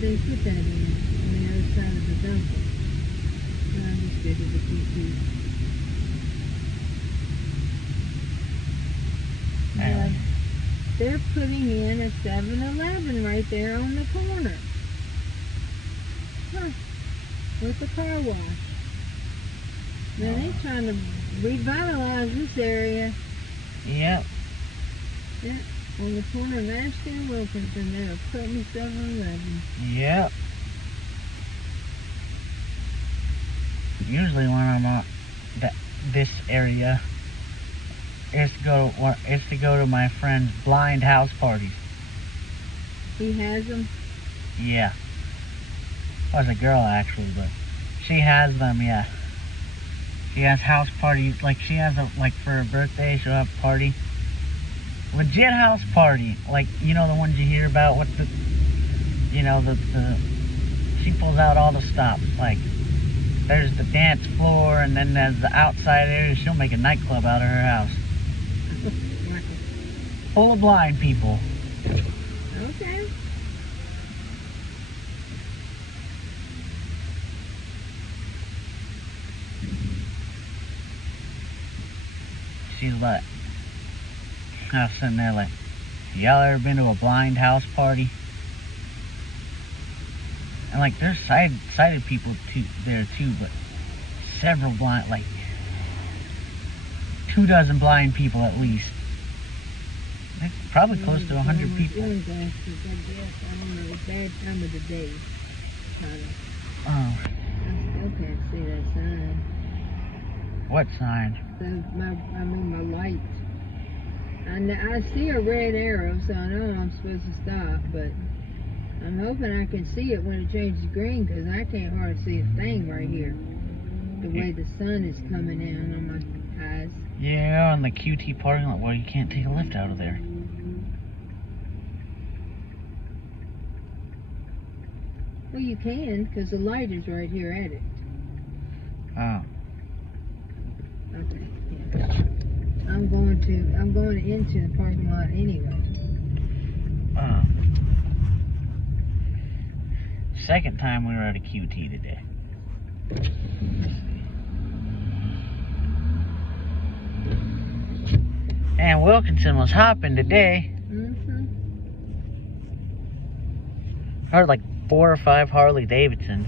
did they put that in? On the other side of the dumper. No, I just did it a QT. Man. They're putting in a 7-Eleven right there on the corner. Huh. With the car wash. Now they're trying to revitalize this area. Yep. Yeah. On the corner of Ashton and Wilkinson, they're putting 7-Eleven. Yep. Usually when I'm at this area, it's to go to my friend's blind house parties. He has them? Yeah. Well, it's a girl actually, but she has them, yeah. She has house parties, like she has a, like for her birthday, she'll have a party. Legit house party, like, you know, the ones you hear about with the, you know, she pulls out all the stops, like, there's the dance floor, and then there's the outside area. She'll make a nightclub out of her house. Full of blind people. Okay. She's like, I was sitting there like, y'all ever been to a blind house party? And like, there's sighted people there too, but several blind, like 24 blind people at least. It's probably close to 100 people. I don't know, it's bad time of the day. Oh. I still can't see that sign. What sign? My lights. I see a red arrow, so I know I'm supposed to stop, but I'm hoping I can see it when it changes green, because I can't hardly see a thing right here. The way the sun is coming in on my eyes. Yeah, on the QT parking lot, well, you can't take a lift out of there. Well, you can, because the light is right here at it. Oh. Okay. Yeah. I'm going into the parking lot anyway. Oh. Second time we were at a QT today. And Wilkinson was hopping today. Heard like 4 or 5 Harley Davidsons.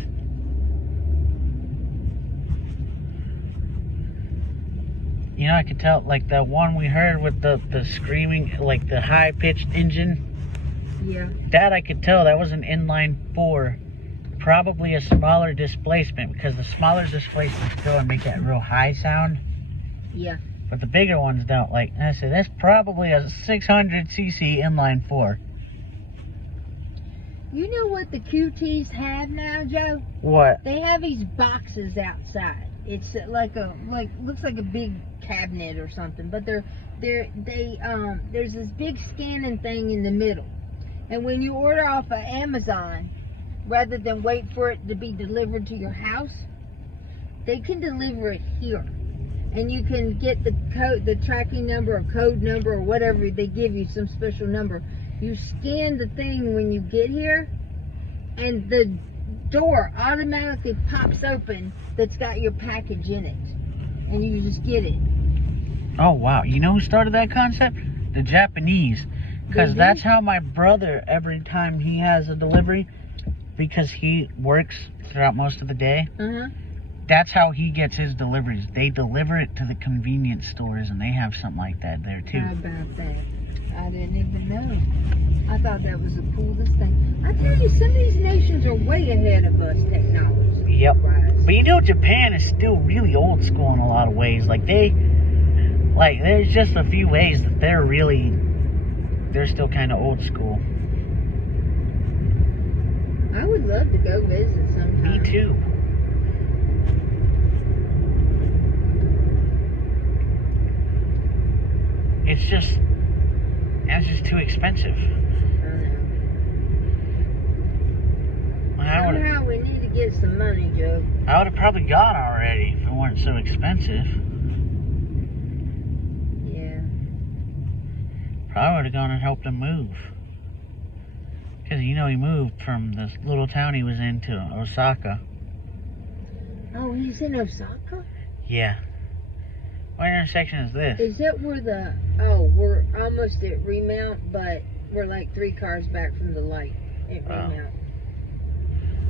You know, I could tell, like the one we heard with the screaming, like the high-pitched engine. Yeah. That I could tell, that was an inline 4. Probably a smaller displacement, because the smaller displacements go and make that real high sound. Yeah. But the bigger ones don't. Like I said, that's probably a 600cc inline 4. You know what the QTs have now, Joe? What? They have these boxes outside. It's looks like a big cabinet or something, but there's this big scanning thing in the middle. And when you order off of Amazon, rather than wait for it to be delivered to your house, they can deliver it here. And you can get the code, the tracking number or code number or whatever they give you, some special number. You scan the thing when you get here, and the door automatically pops open that's got your package in it. And you just get it. Oh, wow. You know who started that concept? The Japanese. Because that's how my brother, every time he has a delivery, because he works throughout most of the day, that's how he gets his deliveries. They deliver it to the convenience stores, and they have something like that there too. How about that? I didn't even know. I thought that was the coolest thing. I tell you, some of these nations are way ahead of us technology. Yep. But you know, Japan is still really old school in a lot of ways. There's just a few ways that they're still kind of old school. I would love to go visit sometime. Me too. It's just too expensive. Somehow we need to get some money, Joe. I would have probably gone already if it weren't so expensive. Yeah. Probably would have gone and helped them move. Because you know he moved from this little town he was in to Osaka. Oh, he's in Osaka? Yeah. What intersection is this? Is that where the... Oh, we're almost at Remount, but we're like 3 cars back from the light at Remount.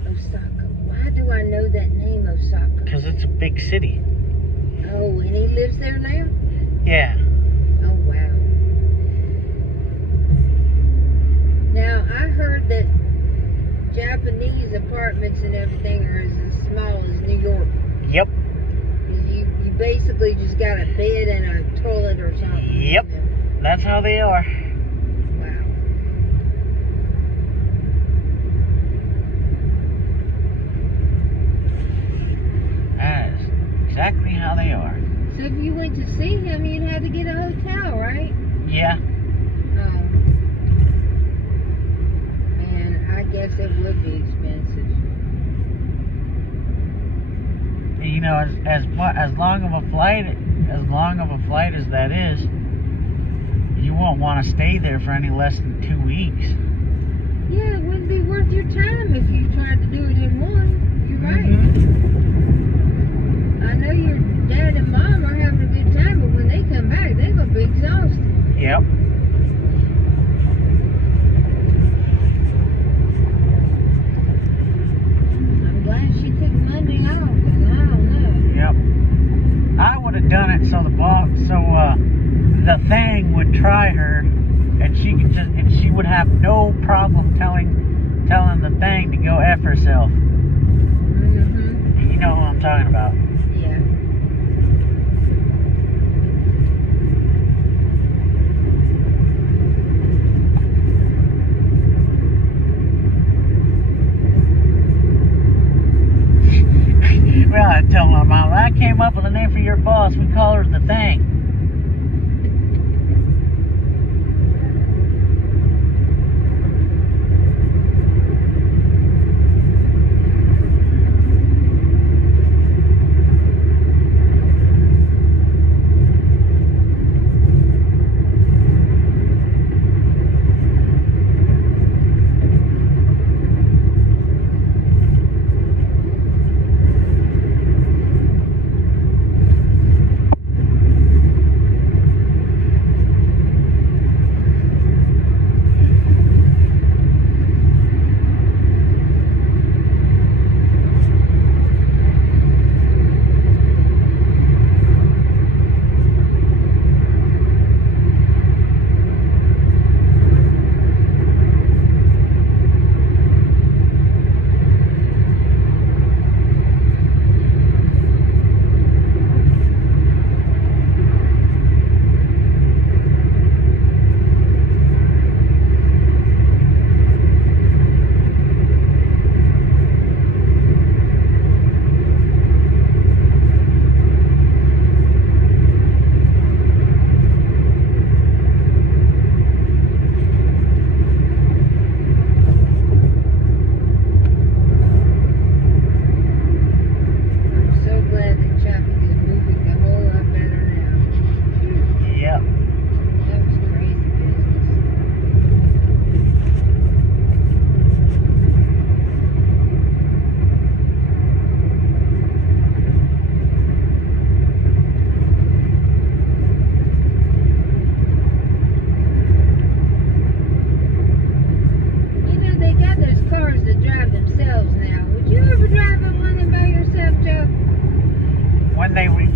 Osaka. Why do I know that name, Osaka? Because it's a big city. Oh, and he lives there now? Yeah. Oh, wow. Now, I heard that Japanese apartments and everything are as small as New York. Yep. You basically just got a bed and a toilet or something. Yep. That's how they are. Wow. That is exactly how they are. So if you went to see him, you'd have to get a hotel, right? Yeah. Oh. And I guess it would be expensive. You know, as long of a flight as that is, you won't want to stay there for any less than 2 weeks. Yeah, it wouldn't be worth your time if you tried to do it in one. You're right. Mm-hmm. I know your dad and mom are having a good time, but when they come back, they're going to be exhausted. Yep. I'm glad she took Monday off, 'cause I don't know. Yep. I would have done it so the thing would try her, and she would have no problem telling the thing to go F herself. Mm-hmm. You know who I'm talking about. Yeah. Well, I tell my mom, I came up with a name for your boss. We call her the thing.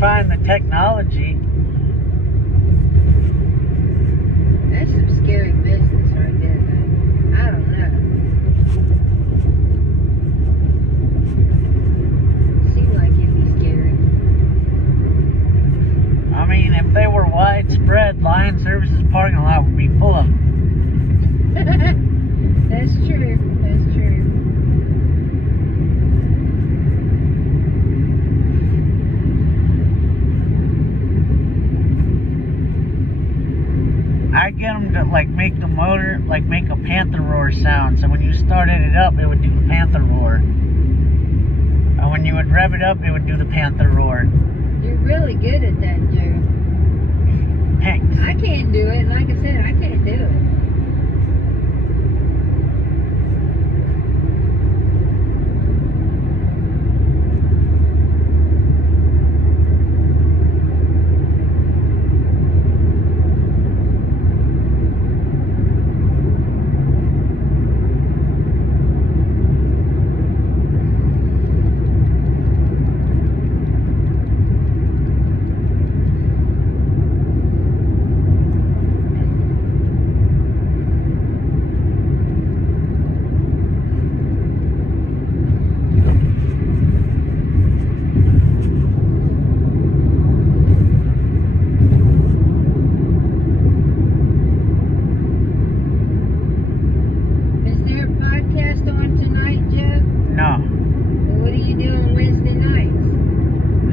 Find the technology. That's some scary business right there, though. I don't know. Seems like it'd be scary. I mean, if they were widespread, Lion Services parking lot would be full of them. That's true. That's true. I get them to like make the motor make a panther roar sound. So when you started it up, it would do the panther roar. And when you would rev it up, it would do the panther roar. You're really good at that, Joe. Thanks. I can't do it. Like I said, I can't do it.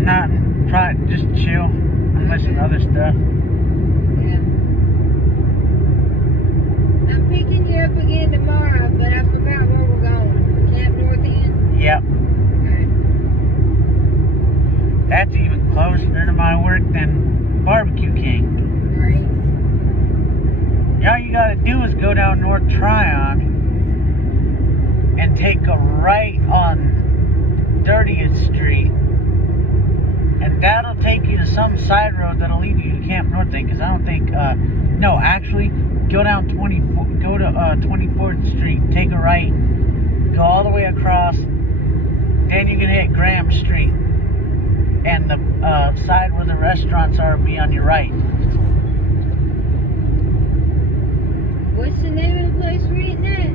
Not probably just chill. I'm listening to other stuff. Yeah. I'm picking you up again tomorrow, but I forgot where we're going. Camp North End? Yep. Okay. That's even closer to my work than Barbecue King. Right. All you gotta do is go down North Tryon and take a right on 30th Street, and that'll take you to some side road that'll lead you to Camp North End. Because I don't think, no, actually, go down 24th Street, take a right, go all the way across, then you can hit Graham Street, and the side where the restaurants are will be on your right. What's the name of the place we're eating at?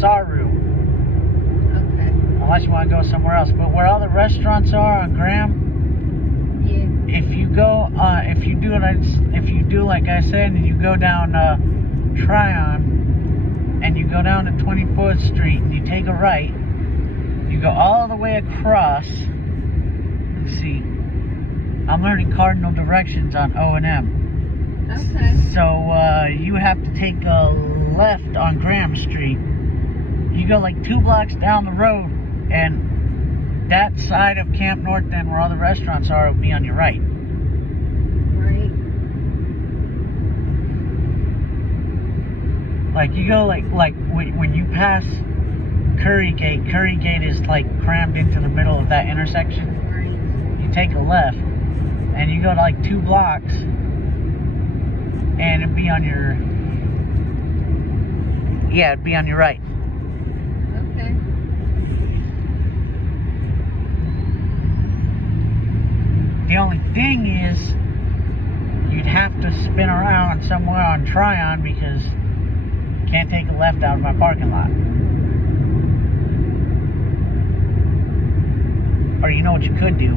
Saru. Okay. Unless you want to go somewhere else. But where all the restaurants are on Graham, Yeah. if you go, if you do like I said, and you go down Tryon, and you go down to 24th Street, and you take a right, you go all the way across. Let's see. I'm learning cardinal directions on O&M. Okay. So you have to take a left on Graham Street. You go like 2 blocks down the road, and that side of Camp North End, where all the restaurants are, will be on your right. Right. Like you go like when you pass Curry Gate is like crammed into the middle of that intersection. Right. You take a left, and you go to like 2 blocks, and it'd be on your, yeah, it'd be on your right. Okay. The only thing is, you'd have to spin around somewhere on Tryon because you can't take a left out of my parking lot. Or you know what you could do?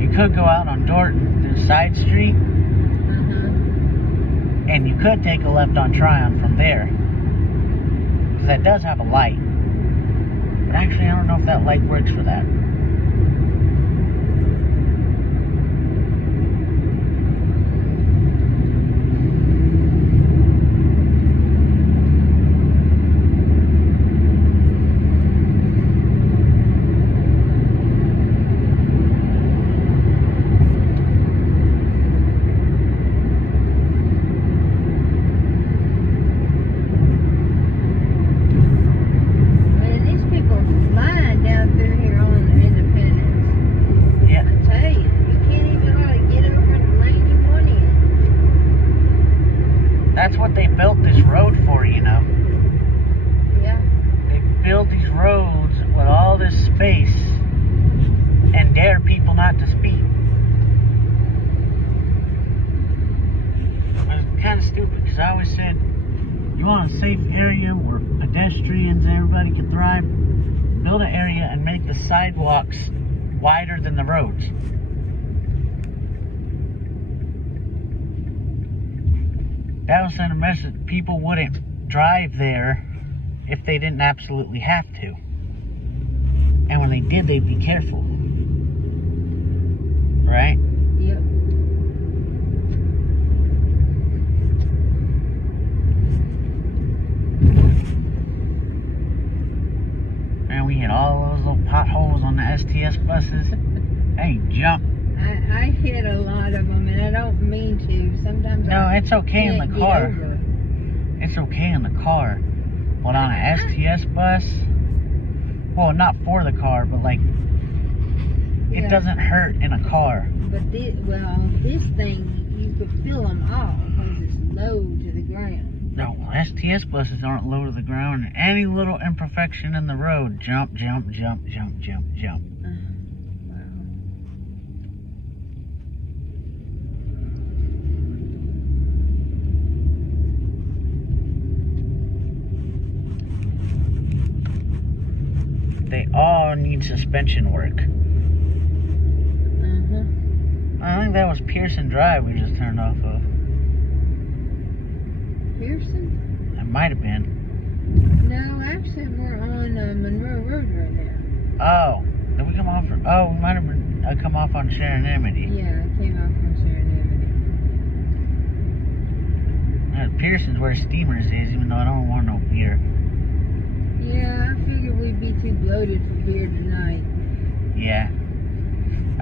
You could go out on Dorton, the side street, and you could take a left on Tryon from there. Because that does have a light. But actually, I don't know if that light works for that. Man, these people flying down through here on Independence. Yeah. I tell you, you can't even like get over the lane you want in. That's what they built this road for, you know. Yeah. They built these roads with all this space and dare people not to speed. It's kind of stupid because I always said, you want a safe area where pedestrians and everybody can thrive, build an area and make the sidewalks wider than the roads. That will send a message that people wouldn't drive there if they didn't absolutely have to. And when they did, they'd be careful. Right? Yep. Man, we hit all those little potholes on the STS buses. Hey, jump. I hit a lot of them, and I don't mean to. Sometimes No, I it's okay in can't the get car. over it. It's okay in the car. But on a STS bus, well, not for the car, but like, it Yeah. doesn't hurt in a car. But this thing, you could feel them all because it's low to the ground. No, STS buses aren't low to the ground. Any little imperfection in the road, jump, jump, jump, jump, jump, jump. Wow. They all need suspension work. I think that was Pearson Drive we just turned off of. Pearson? It might have been. No, actually, we're on Monroe Road right now. Oh, Did we come off? Oh, we might have been, come off on Sharonimity. Yeah, I came off on Sharonimity. Pearson's where Steamers is, even though I don't want no beer. Yeah, I figured we'd be too bloated for beer tonight. Yeah.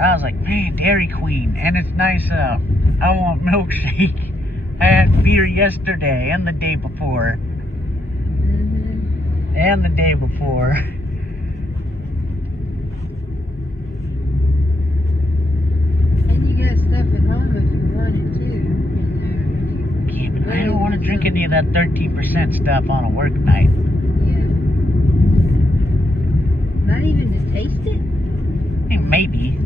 I was like, man, Dairy Queen, and it's nice out. I want milkshake. I had beer yesterday and the day before. Mm-hmm. And the day before. And you got stuff at home if you wanted to. Yeah, but I don't want to drink any of that 13% stuff on a work night. Yeah. Not even to taste it? Maybe.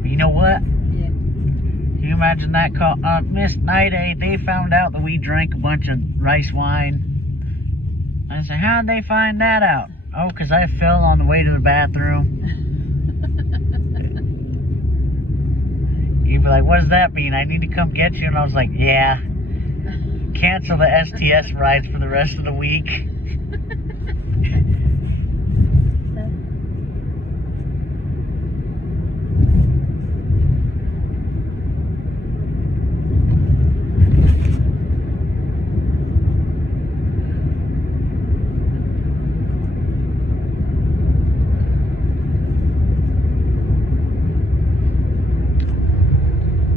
But you know what? Yeah. Can you imagine that call? Miss Night A, they found out that we drank a bunch of rice wine. I said, how'd they find that out? Oh, because I fell on the way to the bathroom. You'd be like, what does that mean? I need to come get you? And I was like, yeah. Cancel the STS rides for the rest of the week.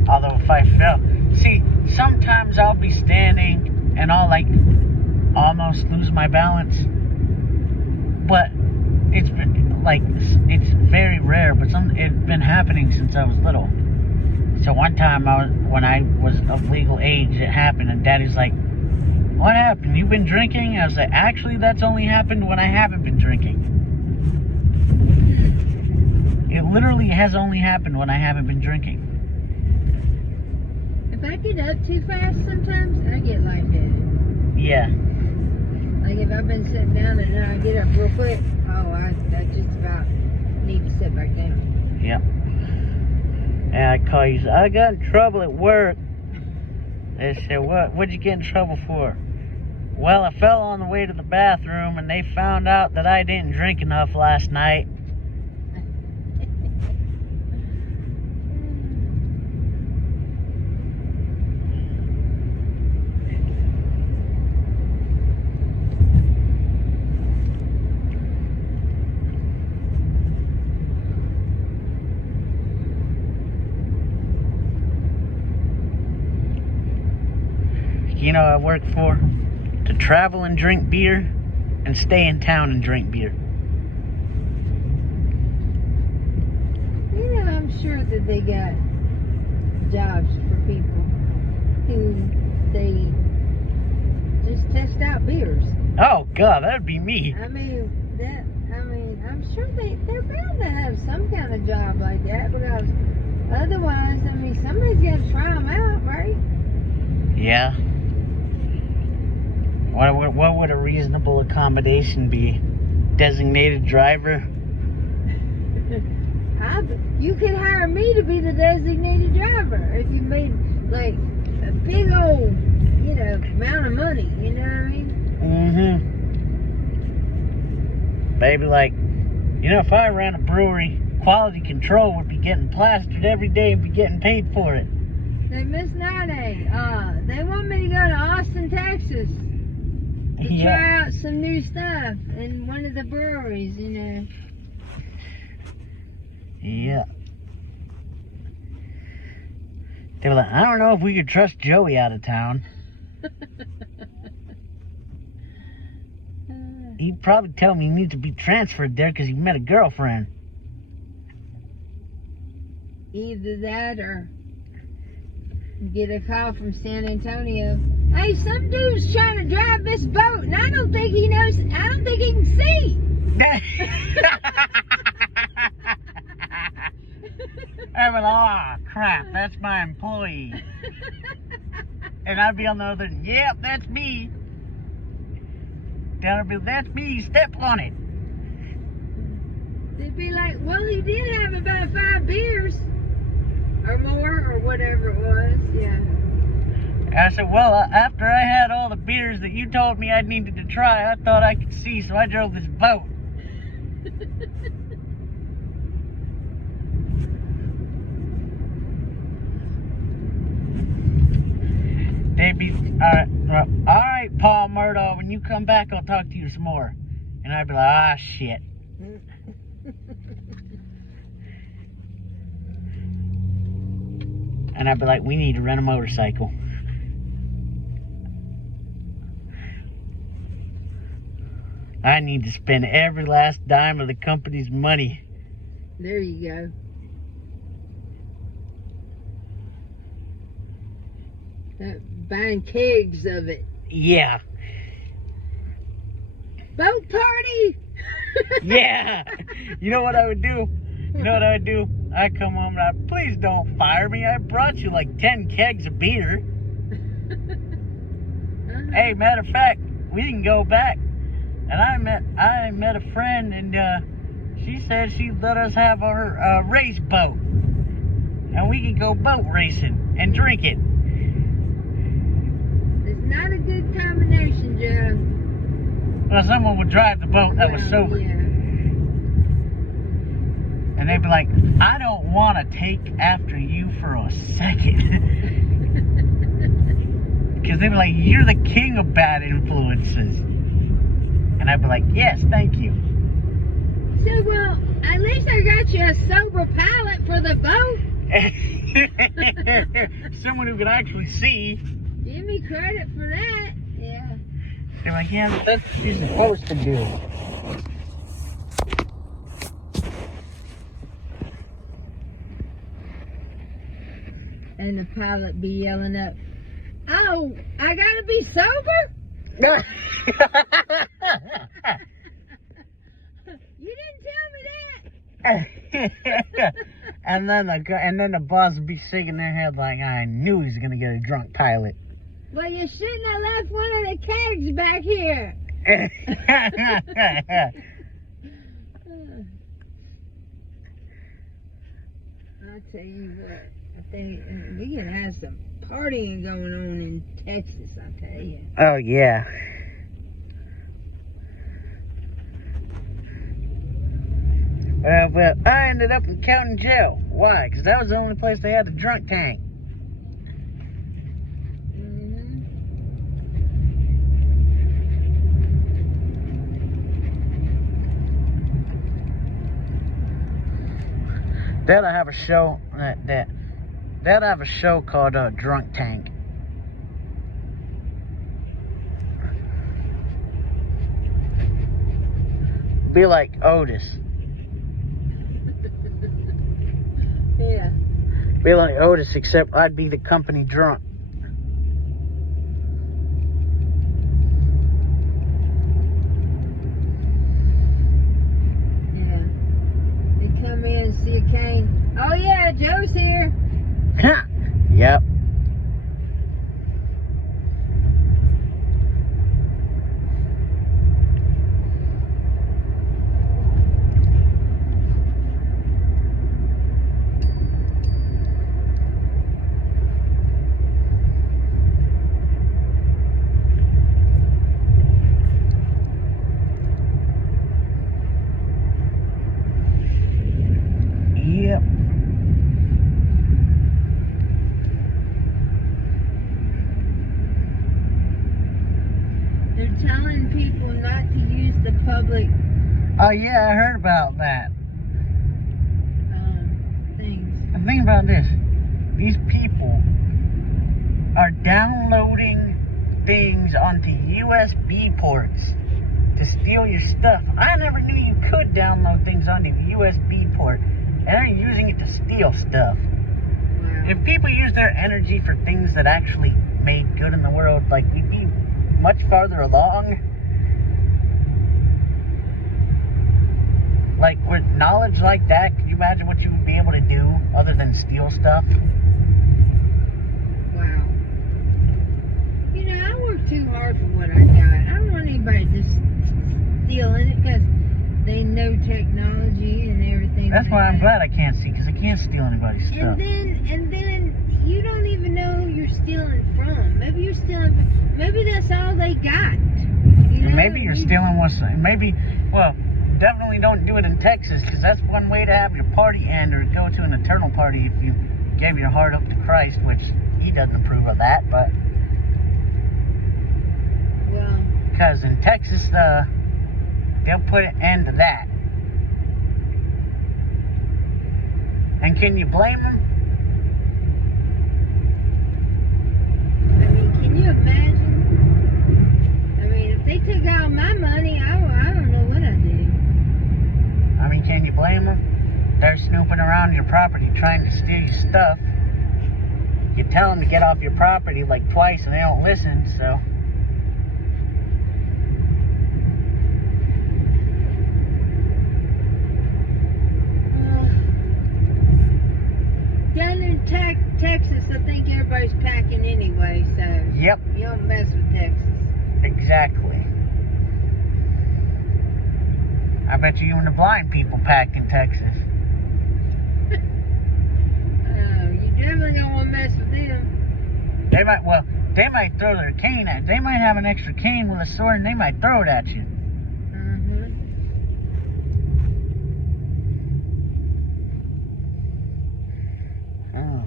Although if I fell, see, sometimes I'll be standing and I'll like almost lose my balance, but it's been like, it's very rare, but it's been happening since I was little. So one time when I was of legal age, it happened, and Daddy's like, what happened? You've been drinking? I was like, actually, that's only happened when I haven't been drinking. It literally has only happened when I haven't been drinking. If I get up too fast sometimes, I get lightheaded. Yeah. Like if I've been sitting down and then I get up real quick, I just about need to sit back down. Yep. And I call you, I got in trouble at work. They said, what'd you get in trouble for? Well, I fell on the way to the bathroom and they found out that I didn't drink enough last night. You know, I work for to travel and drink beer and stay in town and drink beer. You know, I'm sure that they got jobs for people who they just test out beers. Oh God, that'd be me. I'm sure they're bound to have some kind of job like that, because otherwise, somebody's got to try them out, right? Yeah. What would a reasonable accommodation be? Designated driver? You could hire me to be the designated driver if you made like a big old, amount of money. You know what I mean? Mm-hmm. Baby, like, if I ran a brewery, quality control would be getting plastered every day and be getting paid for it. Hey, Miss Nane, they want me to go to Austin, Texas. To try out some new stuff in one of the breweries, Yeah. They were like, I don't know if we could trust Joey out of town. He'd probably tell me he needs to be transferred there because he met a girlfriend. Either that or get a call from San Antonio. Hey, some dude's trying to drive this boat, and I don't think he can see. I was like, oh, crap, that's my employee. And I'd be on the other end, yep, that's me. Then I'd be, that's me, step on it. They'd be like, well, he did have about 5 beers. Or more, or whatever it was, yeah. I said, well, after I had all the beers that you told me I needed to try, I thought I could see, so I drove this boat. Alright, Paul Murdoch, when you come back, I'll talk to you some more. And I'd be like, ah, shit. And I'd be like, we need to rent a motorcycle. I need to spend every last dime of the company's money. There you go. Buying kegs of it. Yeah. Boat party! Yeah. You know what I would do? I'd come home and I'd, please don't fire me. I brought you like 10 kegs of beer. Hey, matter of fact, we can go back. And I met a friend, and she said she'd let us have our race boat. And we could go boat racing and drink it. It's not a good combination, Joe. Well, someone would drive the boat that was sober. Yeah. And they'd be like, I don't want to take after you for a second. Because they'd be like, you're the king of bad influences. And I'd be like, yes, thank you. So, well, at least I got you a sober pilot for the boat. Someone who can actually see. Give me credit for that. Yeah. They're like, yeah, that's what you're supposed to do. And the pilot be yelling up, oh, I gotta be sober? You didn't tell me that. and then the boss would be shaking their head like, I knew he was gonna get a drunk pilot. Well, you shouldn't have left one of the kegs back here. I'll tell you what, I think we can have some partying going on in Texas, I'll tell you. Oh, yeah. But I ended up in county jail. Why? Because that was the only place they had a drunk tank. They'll have a show they'll have a show called Drunk Tank. Be like Otis. Yeah. Be like Otis, except I'd be the company drunk. Come in and see a cane. Oh yeah, Joe's here. Yep. Yep. They're telling people not to use the public Oh yeah, I heard about that. things. The thing about this, these people are downloading things onto USB ports to steal your stuff. I never knew you could download things onto the USB port, and they're using it to steal stuff. Wow. If people use their energy for things that actually made good in the world, like, we'd be much farther along. Like, with knowledge like that, can you imagine what you would be able to do other than steal stuff? Wow. You know, I work too hard for what I got. I don't want anybody just stealing it because they know technology and everything. That's like why I'm that. glad I can't see, because I can't steal anybody's stuff. And then you don't even know who you're stealing from. Maybe you're stealing. Maybe that's all they got. You know? Maybe you're stealing what's. Maybe, well, definitely don't do it in Texas, because that's one way to have your party end or go to an eternal party if you gave your heart up to Christ, which he doesn't approve of that, but Well, Because in Texas, they'll put an end to that. And can you blame them? I mean, can you imagine? I mean, if they took out my money, I don't know what I'd do. I mean, can you blame them? They're snooping around your property trying to steal your stuff. You tell them to get off your property like twice and they don't listen, so. Down in Texas, I think everybody's packing anyway, so Yep, you don't mess with Texas. exactly. I bet you even the blind people pack in Texas. You definitely don't want to mess with them. They might throw their cane at. They might have an extra cane with a sword and they might throw it at you. Oh.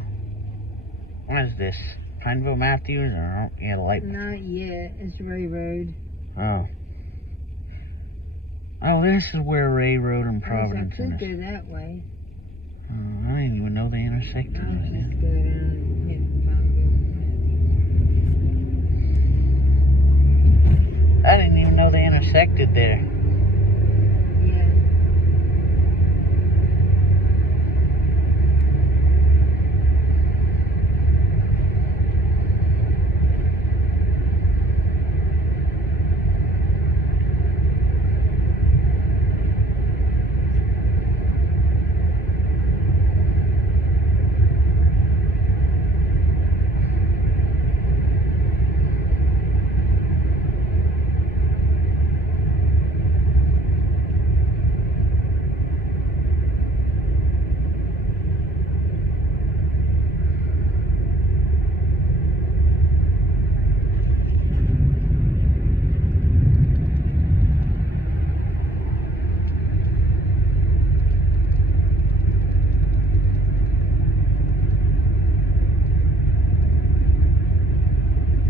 What is this? Pineville Matthews? Or, yeah, the light. Not yet. It's Ray Road. Oh. Oh, this is where Ray Road and I Providence could is. go that way. I didn't even know they intersected I'll right just there. go down and hit Pineville. I didn't even know they intersected there. Yeah.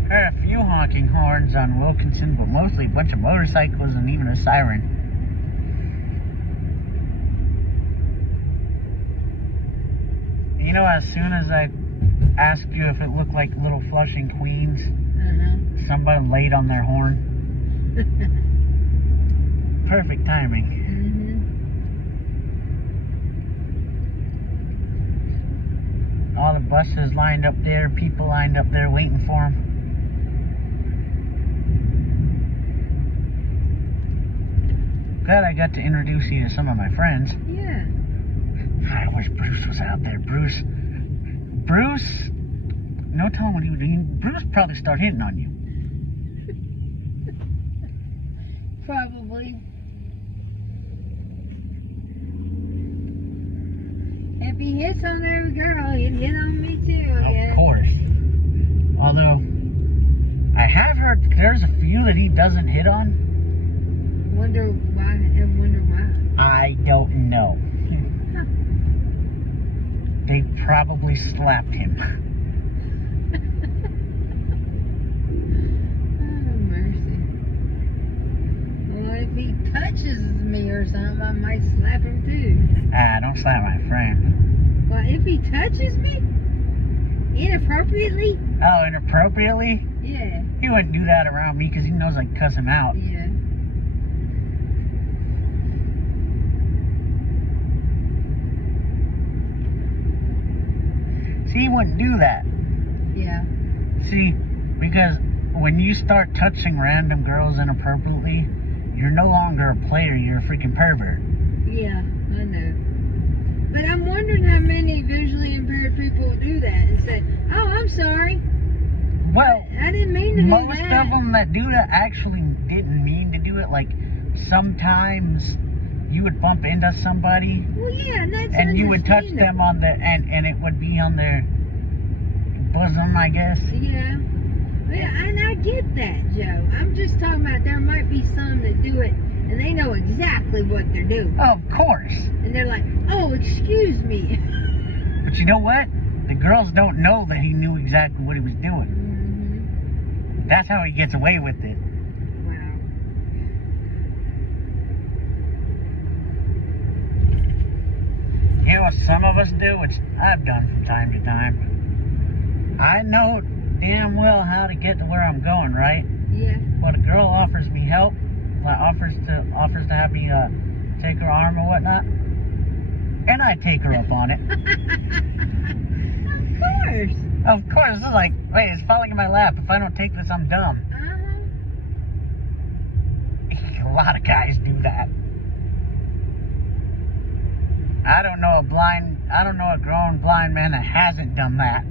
Heard a few honking horns on Wilkinson, but mostly a bunch of motorcycles and even a siren. You know, as soon as I asked you if it looked like little Flushing Queens, somebody laid on their horn. Perfect timing. All the buses lined up there, people lined up there waiting for them. Glad I got to introduce you to some of my friends. Yeah. I wish Bruce was out there. Bruce, no telling what he was doing. Bruce probably start hitting on you. Probably. If he hits on every girl, he'd hit on me too, I guess. Of course. Although, I have heard there's a few that he doesn't hit on. Wonder why. I don't know. Huh. They probably slapped him. Oh, mercy. Well, if he touches me or something, I might slap him too. Don't slap my friend. Well, if he touches me inappropriately, Oh, inappropriately? yeah, He wouldn't do that around me because he knows I'd cuss him out. yeah. See, he wouldn't do that. Yeah. See, because when you start touching random girls inappropriately, you're no longer a player, you're a freaking pervert. Yeah, I know. But I'm wondering how many visually impaired people will do that and say, "Oh, I'm sorry. Well, I didn't mean to do most that." of them that do that actually didn't mean to do it. Like, sometimes you would bump into somebody Well, yeah, and that's and you would touch understandable. them on the, and it would be on their bosom, I guess. Yeah. Yeah, and I get that, Joe. I'm just talking about there might be some that do it and they know exactly what they're doing. Of course. And they're like, "Oh, excuse me." But you know what? The girls don't know that he knew exactly what he was doing. Mhm. That's how he gets away with it. You know what some of us do, which I've done from time to time? I know damn well how to get to where I'm going, right? Yeah. When a girl offers me help, like offers to have me take her arm or whatnot, and I take her up on it. Of course. It's like, wait, it's falling in my lap. If I don't take this, I'm dumb. A lot of guys do that. I don't know a grown blind man that hasn't done that.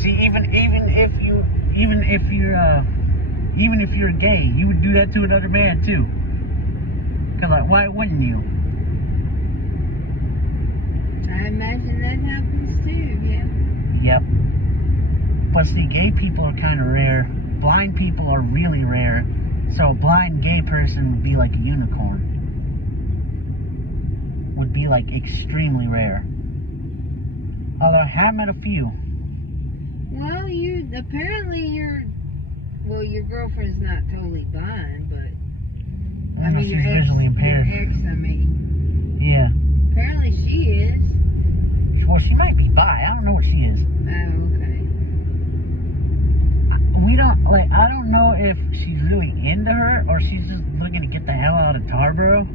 See, even if you're gay, you would do that to another man too. 'Cause like, why wouldn't you? I imagine that happens too, yeah. Yep. But see, gay people are kind of rare. Blind people are really rare. So a blind gay person would be like a unicorn. Would be like extremely rare. Although I have met a few. Well, your girlfriend's not totally blind, but I mean, she's visually impaired. Your ex, I mean. Yeah. Apparently she is. Well, she might be bi. I don't know what she is. Oh, okay. I don't know if she's really into her or she's just looking to get the hell out of Tarboro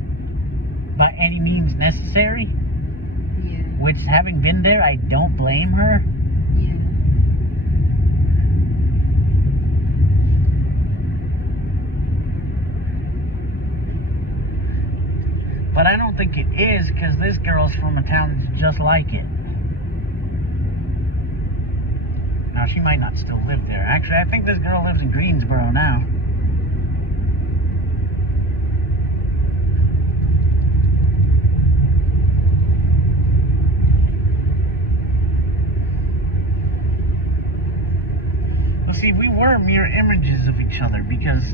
by any means necessary. Yeah. Which, having been there, I don't blame her. Yeah. But I don't think it is, because this girl's from a town that's just like it. Now, she might not still live there. Actually, I think this girl lives in Greensboro now. Well, see, we were mirror images of each other because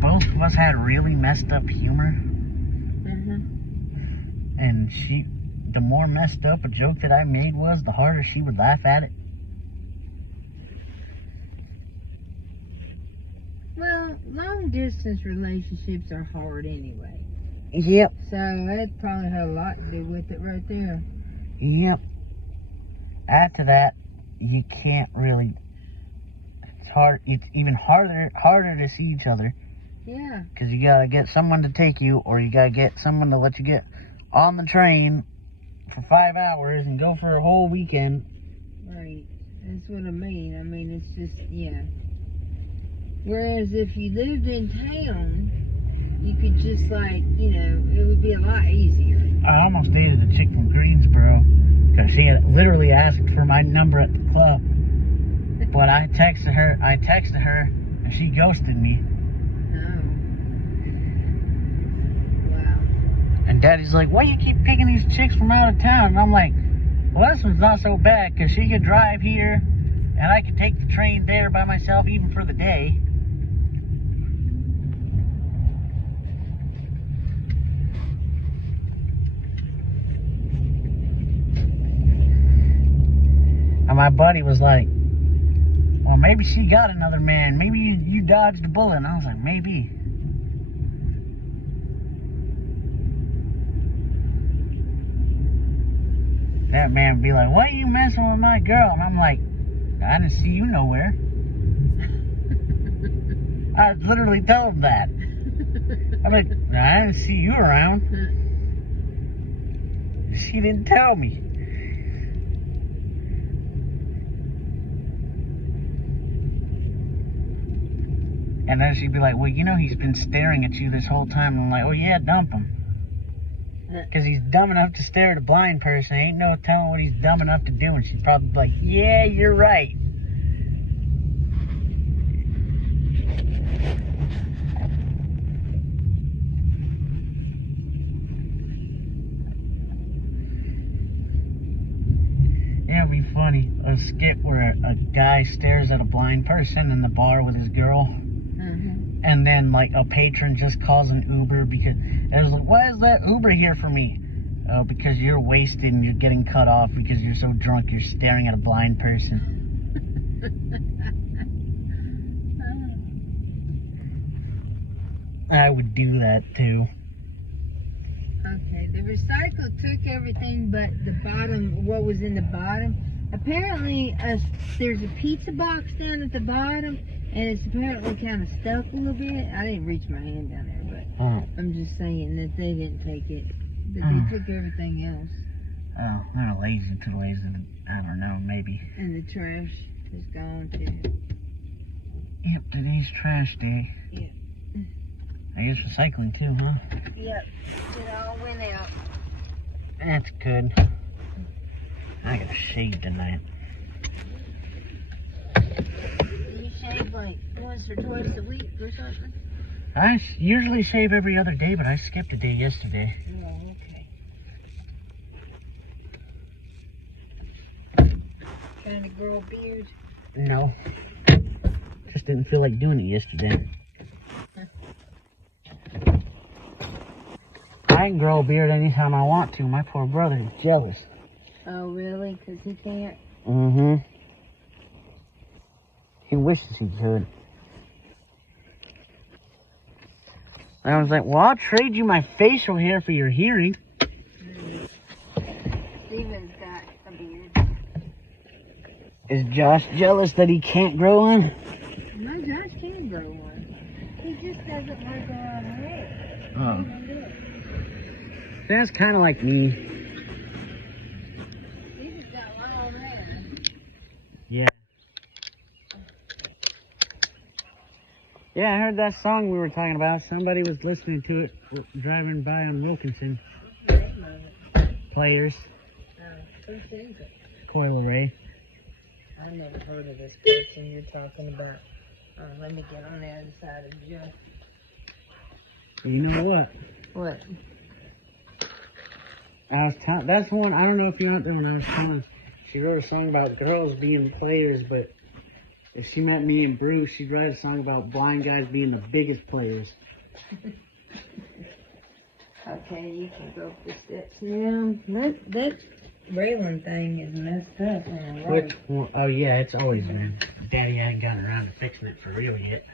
both of us had really messed up humor. And the more messed up a joke that I made was, the harder she would laugh at it. Well, long distance relationships are hard anyway. Yep. So that probably had a lot to do with it right there. Yep. Add to that, you can't really. It's hard. It's even harder to see each other. Yeah. Because you gotta get someone to take you, or you gotta get someone to let you get on the train for 5 hours and go for a whole weekend. Right. That's what I mean. I mean, it's just, yeah. Whereas if you lived in town, you could just like, it would be a lot easier. I almost dated a chick from Greensboro because she had literally asked for my number at the club. But I texted her and she ghosted me. And Daddy's like, why do you keep picking these chicks from out of town? And I'm like, well, this one's not so bad because she could drive here and I could take the train there by myself even for the day. And my buddy was like, well, maybe she got another man. Maybe you dodged a bullet. And I was like, maybe. That man would be like, why are you messing with my girl? And I'm like, I didn't see you nowhere. I literally tell him that. I'm like, I didn't see you around. She didn't tell me. And then she'd be like, well, he's been staring at you this whole time. And I'm like, oh yeah, dump him. Because he's dumb enough to stare at a blind person. Ain't no telling what he's dumb enough to do. And she's probably like, yeah, you're right. Yeah, it'd be funny. A skit where a guy stares at a blind person in the bar with his girl. And then, like, a patron just calls an Uber because it was like, why is that Uber here for me? Oh, because you're wasted and you're getting cut off because you're so drunk you're staring at a blind person. I would do that too. Okay, the recycle took everything but the bottom, what was in the bottom. Apparently, there's a pizza box down at the bottom, and it's apparently kind of stuck a little bit. I didn't reach my hand down there, but I'm just saying that they didn't take it. But they took everything else. Oh, they're lazy to lazy. I don't know, maybe. And the trash is gone too. Yep, today's trash day. Yep. I guess recycling too, huh? Yep, it all went out. That's good. I gotta shave tonight. Do you shave like once or twice a week or something? I usually shave every other day, but I skipped a day yesterday. Oh, okay. Trying to grow a beard? No. Just didn't feel like doing it yesterday. I can grow a beard anytime I want to. My poor brother is jealous. Oh, really? Because he can't? Mm-hmm. He wishes he could. I was like, well, I'll trade you my facial hair for your hearing. Steven's got a beard. Is Josh jealous that he can't grow one? No, Josh can grow one. He just doesn't want to go on the head. Oh. That's kind of like me. He just got long hair. Yeah. Yeah, I heard that song we were talking about. Somebody was listening to it driving by on Wilkinson. What's the name of it? Players. Who sings it? Coil Ray. I've never heard of this person you're talking about. Let me get on the other side of Joe. You know what? What? That's the one, I don't know if you're out there when I was telling, she wrote a song about girls being players, but if she met me and Bruce, she'd write a song about blind guys being the biggest players. Okay, you can go up the steps now. That railing thing is messed up. Which one? Oh yeah, it's always been. Daddy hadn't gotten around to fixing it for real yet.